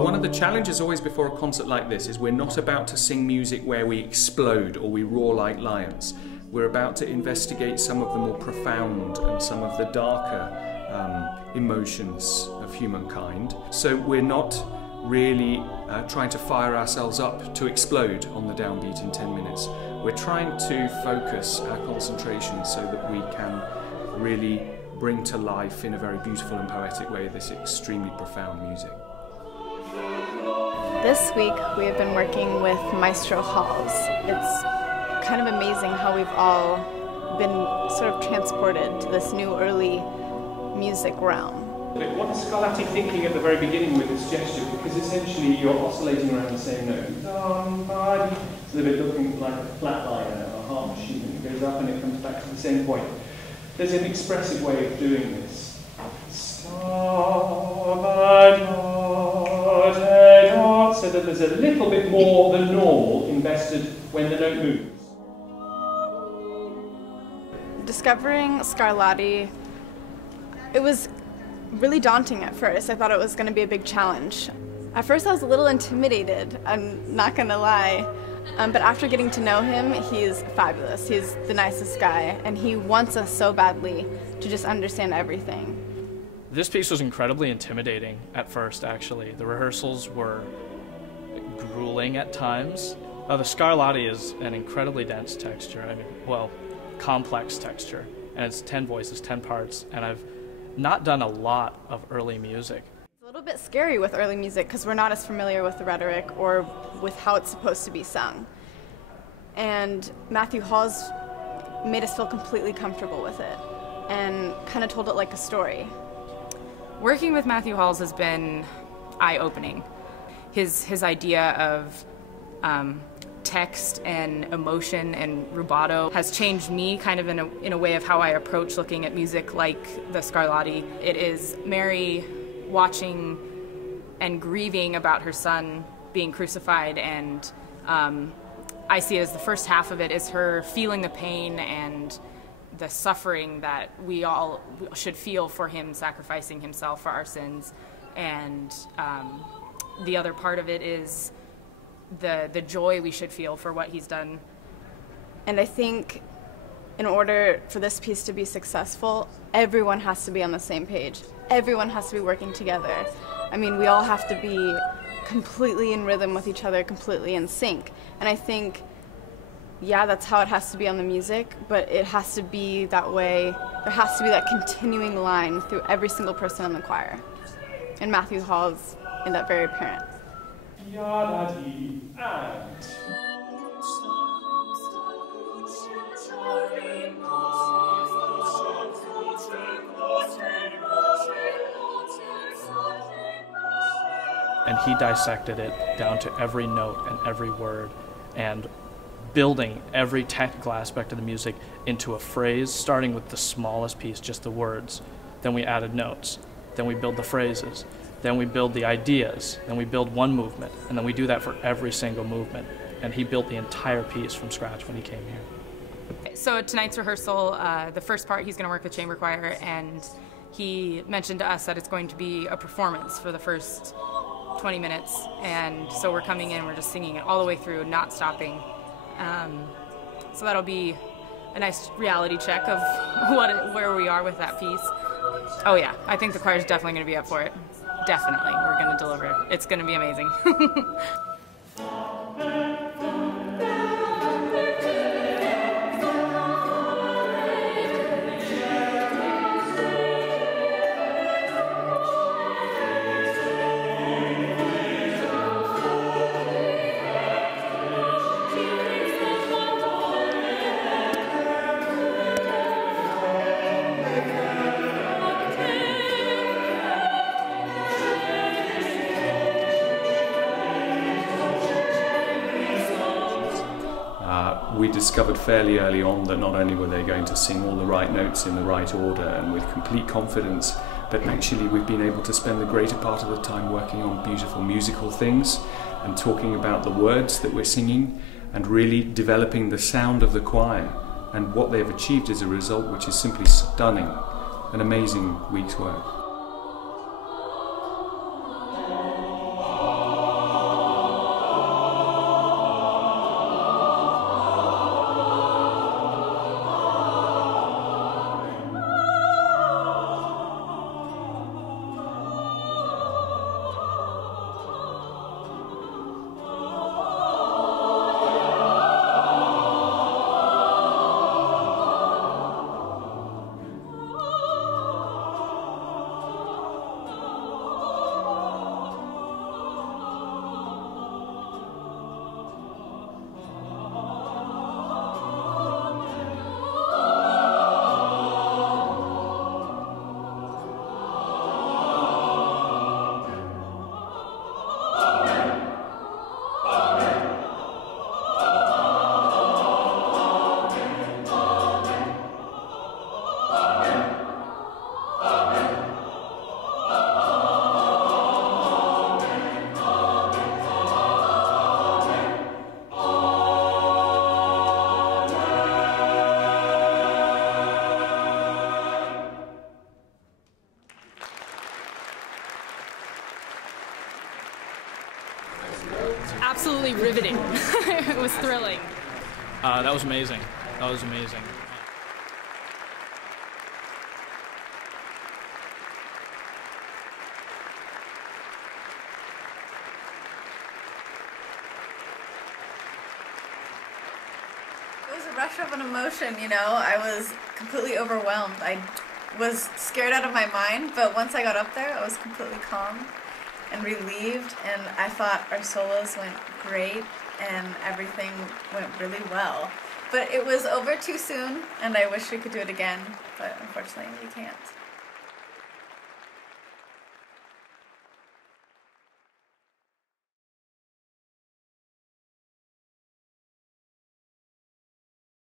Well, one of the challenges always before a concert like this is we're not about to sing music where we explode or we roar like lions. We're about to investigate some of the more profound and some of the darker emotions of humankind. So we're not really trying to fire ourselves up to explode on the downbeat in 10 minutes. We're trying to focus our concentration so that we can really bring to life in a very beautiful and poetic way this extremely profound music. This week we have been working with Maestro Halls. It's kind of amazing how we've all been sort of transported to this new early music realm. What is Scarlatti thinking at the very beginning with this gesture? Because essentially you're oscillating around the same note. It's a little bit looking like a flat line, a harp machine, and it goes up and it comes back to the same point. There's an expressive way of doing this. So that there's a little bit more than normal invested when the note moves. Discovering Scarlatti, it was really daunting at first. I thought it was going to be a big challenge. At first I was a little intimidated, I'm not going to lie. But after getting to know him, he's fabulous. He's the nicest guy, and he wants us so badly to just understand everything. This piece was incredibly intimidating at first, actually. The rehearsals were grueling at times. The Scarlatti is an incredibly dense texture, complex texture, and it's 10 voices, 10 parts, and I've not done a lot of early music. It's a little bit scary with early music because we're not as familiar with the rhetoric or with how it's supposed to be sung. And Matthew Halls made us feel completely comfortable with it and kind of told it like a story. Working with Matthew Halls has been eye-opening. His idea of text and emotion and rubato has changed me kind of in a way of how I approach looking at music like the Scarlatti. It is Mary watching and grieving about her son being crucified, and I see it as the first half of it is her feeling the pain and the suffering that we all should feel for him sacrificing himself for our sins, and the other part of it is the joy we should feel for what he's done. And I think in order for this piece to be successful, everyone has to be on the same page. Everyone has to be working together. I mean, we all have to be completely in rhythm with each other, completely in sync. And I think, yeah, that's how it has to be on the music, but it has to be that way. There has to be that continuing line through every single person in the choir. And Matthew Halls made that very apparent. And he dissected it down to every note and every word, and building every technical aspect of the music into a phrase, starting with the smallest piece, just the words. Then we added notes. Then we build the phrases. Then we build the ideas. Then we build one movement. And then we do that for every single movement. And he built the entire piece from scratch when he came here. So at tonight's rehearsal, the first part he's going to work with chamber choir, and he mentioned to us that it's going to be a performance for the first 20 minutes. And so we're coming in, we're just singing it all the way through, not stopping. So that'll be a nice reality check of where we are with that piece. Oh yeah, I think the choir's definitely going to be up for it. Definitely, we're going to deliver. It's going to be amazing. We discovered fairly early on that not only were they going to sing all the right notes in the right order and with complete confidence, but actually we've been able to spend the greater part of the time working on beautiful musical things and talking about the words that we're singing and really developing the sound of the choir. And what they've achieved is a result which is simply stunning. An amazing week's work. absolutely riveting. It was thrilling. That was amazing. That was amazing. It was a rush of an emotion, you know. I was completely overwhelmed. I was scared out of my mind, but once I got up there, I was completely calm and relieved, and I thought our solos went great and everything went really well. But it was over too soon, and I wish we could do it again, but unfortunately we can't.